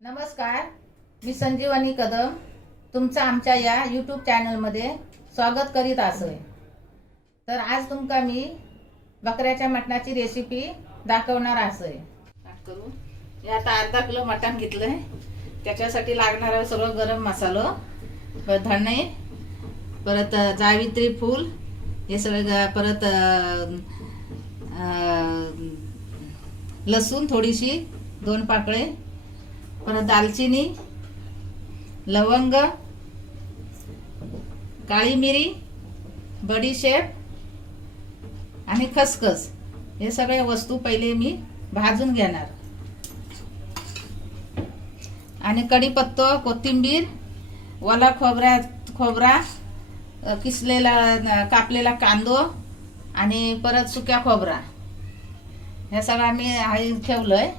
नमस्कार, मी संजीवनी कदम तुमचं आमच्या या यूट्यूब चॅनलमध्ये स्वागत करीत आहे। तर आज तुमका मी बकऱ्याच्या मटणाची रेसिपी दाखवणार आहे। करू हे आता अर्धा किलो मटण घेतलंय, त्याच्यासाठी लागणारा सगळं गरम मसाला, धणे, परत जावित्री फूल, हे सगळे, परत लसूण थोडीशी 2 पाकळे, परत दालचिनी, लवंग, काळी मिरी, बडीशेप आणि खसखस, हे सगळे वस्तू पहिले मी भाजून घेणार। आणि कढीपत्ता, कोथिंबीर, ओला खोबरा, किसलेला कापलेला कांदो आणि परत सुक्या खोबरा, हे सगळं मी ठेवलंय।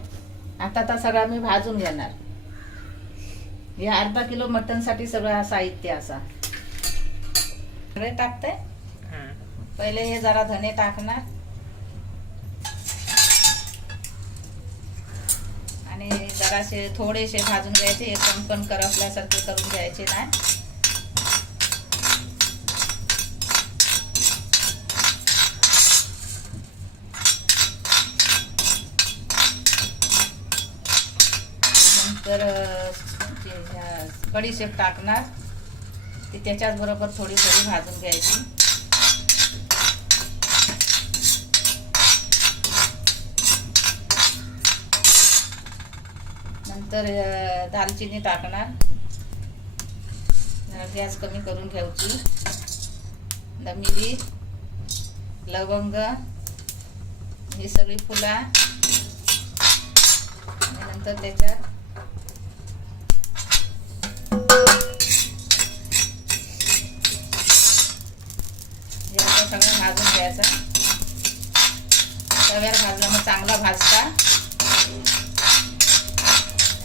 आता सगळा मी भाजून घेणार। हे अर्धा किलो मटन साठी सगळं साहित्य असा सगळे टाकते। पहिले हे जरा धने टाकणार आणि जरासे थोडेसे भाजून घ्यायचे, एकदम पण करपल्यासारखे करून घ्यायचे नाही। तर बडीशेप टाकणार, ती त्याच्याच बरोबर थोडी थोडी भाजून घ्यायची। नंतर दालचिनी टाकणार, गॅस कमी करून घ्यायची। मिरी, लवंग, ही सगळी फुला, नंतर त्याच्यात सगळं भाजून घ्यायचं। तव्यावर भाजला मग चांगला भाजता,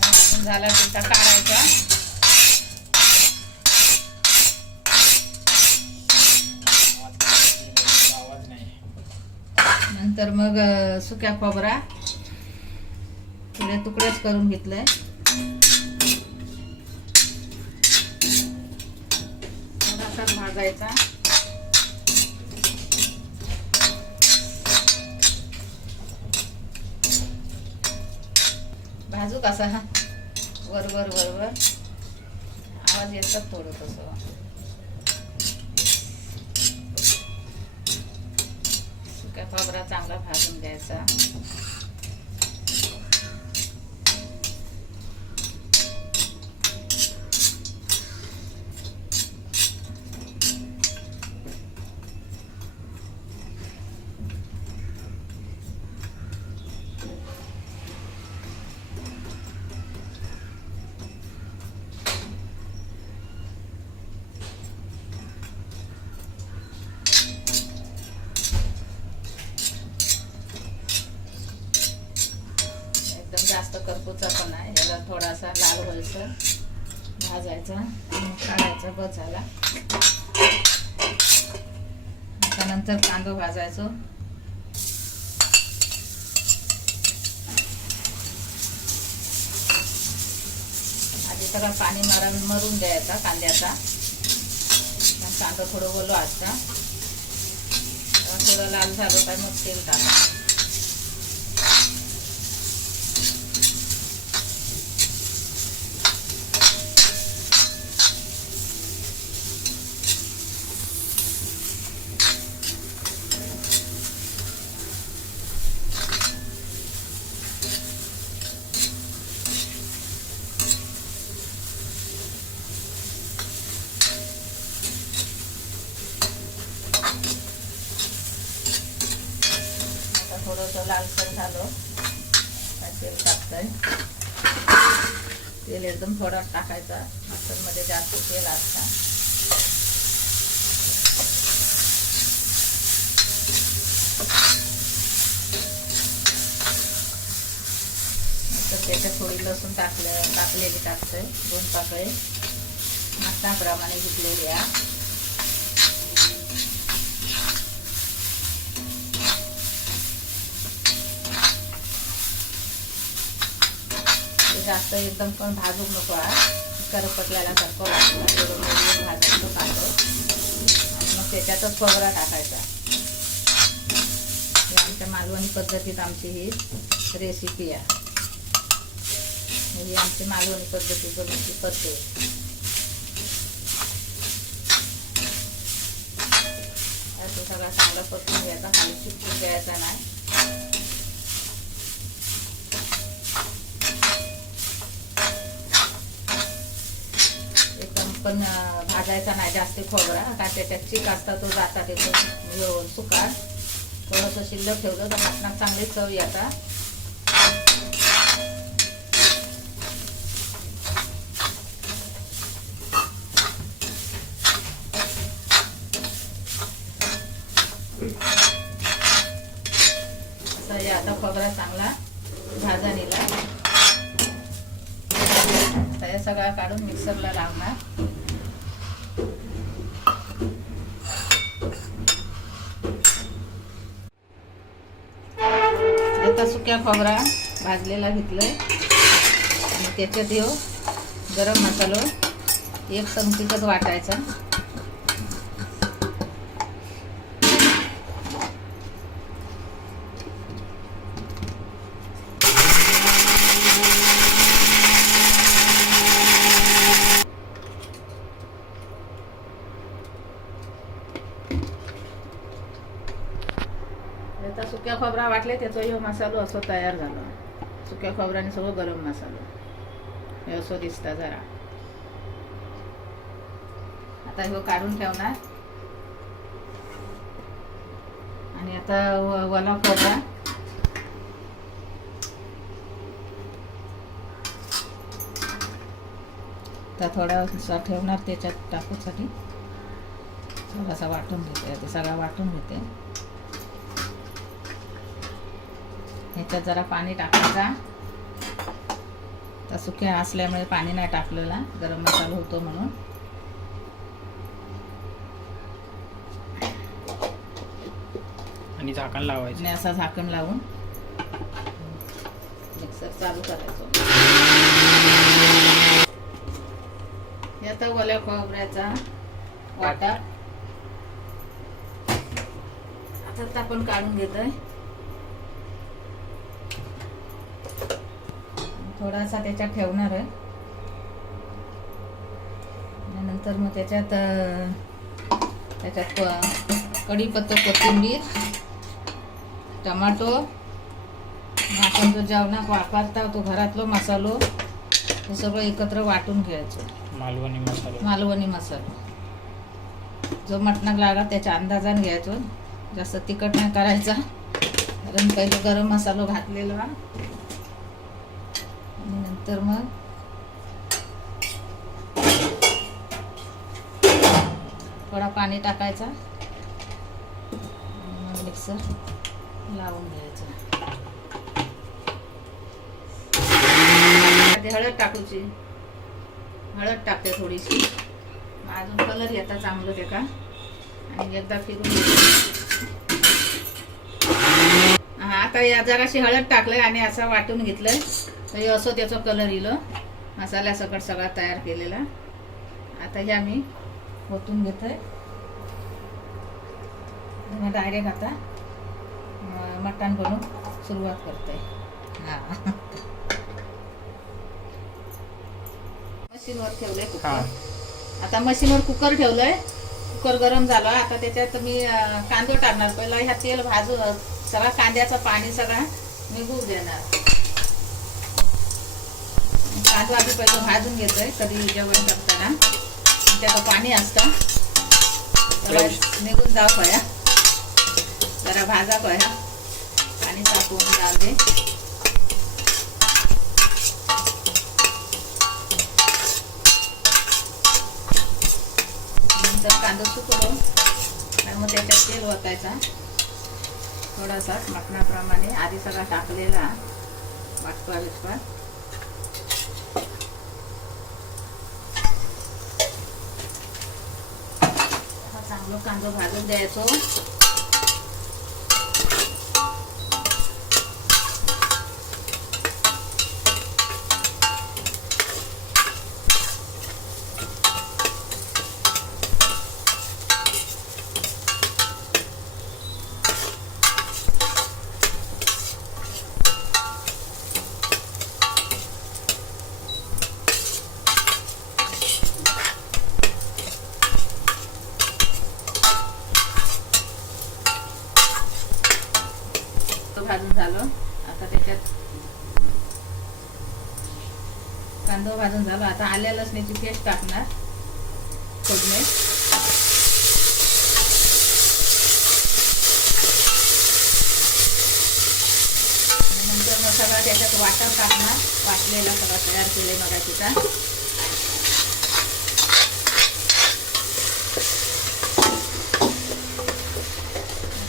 भाजून झाला की काढायचा। नंतर मग सुक्या खोबरा थोडे तुकडेच करून घेतले, थोडासा भाजायचा। भाजू कसा हा वर वर वर वर आवाज येतात थोडं तसं। सुक्या खोबरा चांगला भाजून घ्यायचा। जास्त करपूचा पण नाही, याला थोडासा लाल होईसर भाजायचा, काढायचा, बस झाला। त्यानंतर कांदा भाजायचो। आधी सगळं पाणी मरून द्यायचा कांद्याचा, कांदा थोडं ओलं असता, थोडं लाल झालं तर मग तेल टाका। थोडंसं लालसर झालं, तेल टाकतंय। तेल एकदम थोडा टाकायचा, मटनमध्ये जास्त तेल असतं। नंतर त्याच्यात थोडी लसूण टाकलेली टाकतंय, 2 पाकळे मटणाप्रमाणे घेतलेली आहे। जास्त एकदम पण भाजूक नको आहे, करपटल्याला सारखं लागतं. भाजायचं कांदो आणि मग त्याच्यातच खोबरा टाकायचा. आमच्या मालवणी पद्धतीत आमची ही रेसिपी आहे. ही आमची मालवणी पद्धती बनवण्याची पद्धत. तो सगळा चांगला परतून घ्यायचा, खाली चिपकून द्यायचा नाही. एकदम पण भाजायचा नाही जास्त खोबरा, का त्याच्यात चिक असता तो जाता त्याचं सुका. थोडंसं शिल्लक ठेवलं तर मटणात चांगली चव येता. आता खोबरा चांगला भाजा नेला तर हे सगळा काढून मिक्सरला लावणार. आता सुक्या खोबरा भाजलेला घेतलाय आणि त्याच्यात येऊ गरम मसाला 1 चमचीच वाटायचा. आता सुक्या खोबरा वाटले त्याचा हे मसालो असो तयार झाला. सुक्या खोबऱ्याने सगळं गरम मसालो हे असं दिसता जरा. आता हे काढून ठेवणार आणि आता वला खोबरा तर थोडासा ठेवणार त्याच्यात टाकूसाठी. थोडासा वाटून घेते, ते सगळा वाटून घेते. ह्याच्यात जरा पाणी टाकायचा. तर सुक्या असल्यामुळे पाणी नाही टाकलेला, गरम मसाला होतो म्हणून. आणि झाकण लावायचं आणि असं झाकण लावून मिक्सर चालू करायचं. हे आता ओल्या खोबऱ्याचा वाटा आता आपण काढून घेतोय. थोडासा त्याच्यात ठेवणार आहे आणि नंतर मग त्याच्यात कढीपत्ता, कोथिंबीर, टमाटो, आपण जो जेवणात वापरता तो घरातलो मसालो हे सगळं एकत्र वाटून घ्यायचं. मालवणी मसाला जो मटणाक लागला त्याच्या अंदाजाने घ्यायचो. जास्त तिखट नाही करायचा, कारण पहिले गरम मसाला घातलेला आणि नंतर मग थोडा पाणी टाकायचा आणि मग मिक्सर लावून घ्यायचं. हळद टाकूची, हळद टाकते थोडीशी, अजून कलर येता चांगलं ते का. आणि एकदा फिरून आता या जराशी हळद टाकलंय आणि असं वाटून घेतलंय तर असं त्याचा कलर येईल. मसाला सकट सगळा तयार केलेला. आता हे आम्ही ओतून घेतोय. डायरेक्ट आता मटण बनवून सुरुवात करतोय. मशीनवर ठेवलंय कुकर. आता मशीनवर कुकर ठेवलंय. कुकर गरम झाला. आता त्याच्यात मी कांदो टाकणार. पहिला ह्या तेल भाजून सगळा कांद्याचं पाणी सगळा निघू देणार. कांदो आधी पहिलं भाजून घेतोय. कधी जेवण करताना त्याचं पाणी असतं निघून जाऊ पया, जरा भाजा पया, पाणी टाकून डाल दे. नंतर कांदा सुकवून मग त्याच्यात तेल ओतायचा थोडासा मटणाप्रमाणे. आधी सगळा टाकलेला वाटपा विटपा. चांगलं कांदा भाजून द्यायचो. झालं. आता त्याच्यात कांदा भाजून झाला. आता आल्या लसणाची पेस्ट टाकणार फोडणीत. नंतर मसाला त्याच्यात वाटण टाकणार. वाटलेला सगळा तयार केले मगाशीचा.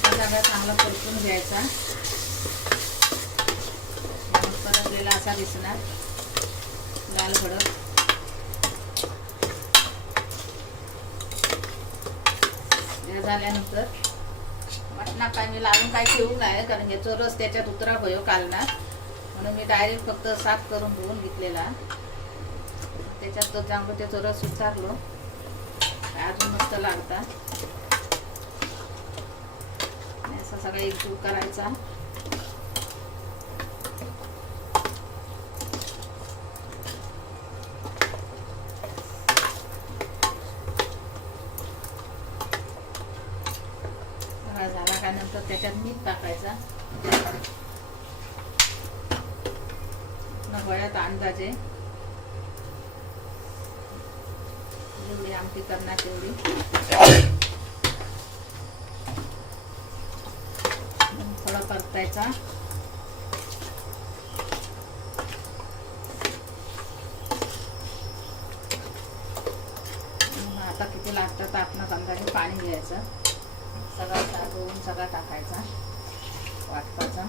सगळा चांगला परतून घ्यायचा. परतलेला असा दिसणार लाल भडक. झाल्यानंतर मटणा काय मी लावून काय ठेवू नाही, कारण याचा रस त्याच्यात उतरा भयो कालणार, म्हणून मी डायरेक्ट फक्त साफ करून धुवून घेतलेला. त्याच्यात तो चांगलं त्याचा रस उतारलो अजून मस्त लागता. असा सगळा एकजीव करायचा. झाला का नंतर त्याच्यात मीठ टाकायचा. गोळ्यात अंदाजे जेवढी आमटी करणार तेवढी थोडा परतायचा. आता किती लागतं आपण अंदाजे पाणी घ्यायचं. सगळा धुवून सगळा टाकायचा वाटपाचा.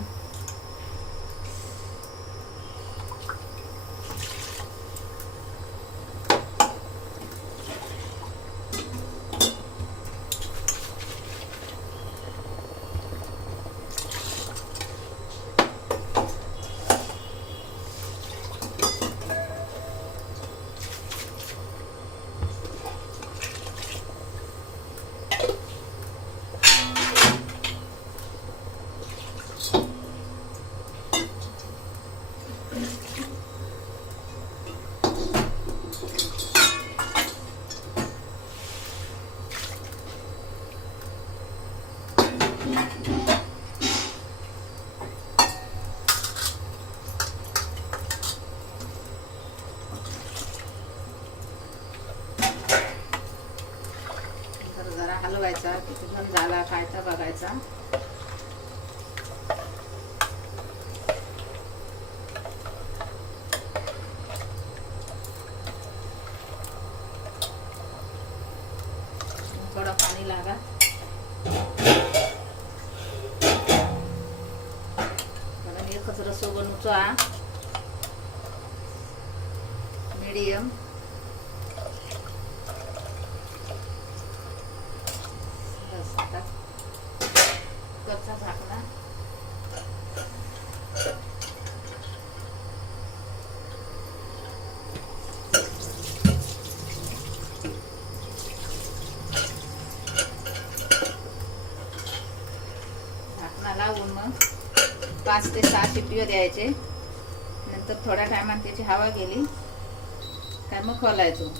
जरा हलवायचा. किती पण झाला काय तर बघायचा. थोडं पाणी लागा. कारण एकच रसो बनवचा मीडियम. कच्चा झाकणा. झाकणा लावून मग 5 ते 6 शिट्टी द्यायचे. नंतर थोड्या टायमात त्याची हवा गेली काय मग खोलायचो.